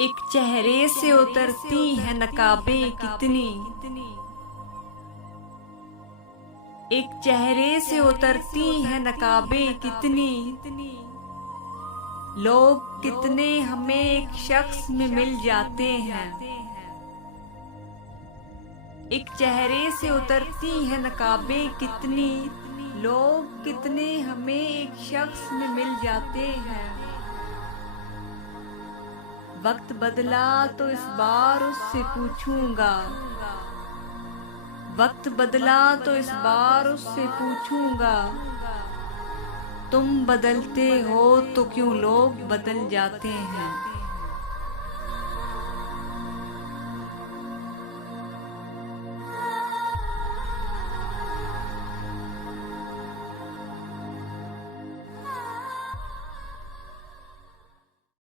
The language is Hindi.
एक चेहरे से उतरती है नकाबे कितनी, एक चेहरे से उतरती है नकाबे कितनी। लोग कितने हमें एक शख्स में मिल जाते हैं। एक चेहरे से उतरती है नकाबे कितनी, लोग कितने हमें एक शख्स में मिल जाते हैं। वक्त बदला तो इस बार उससे पूछूंगा, वक्त बदला तो इस बार उससे पूछूंगा। तुम बदलते हो तो क्यों लोग बदल जाते हैं।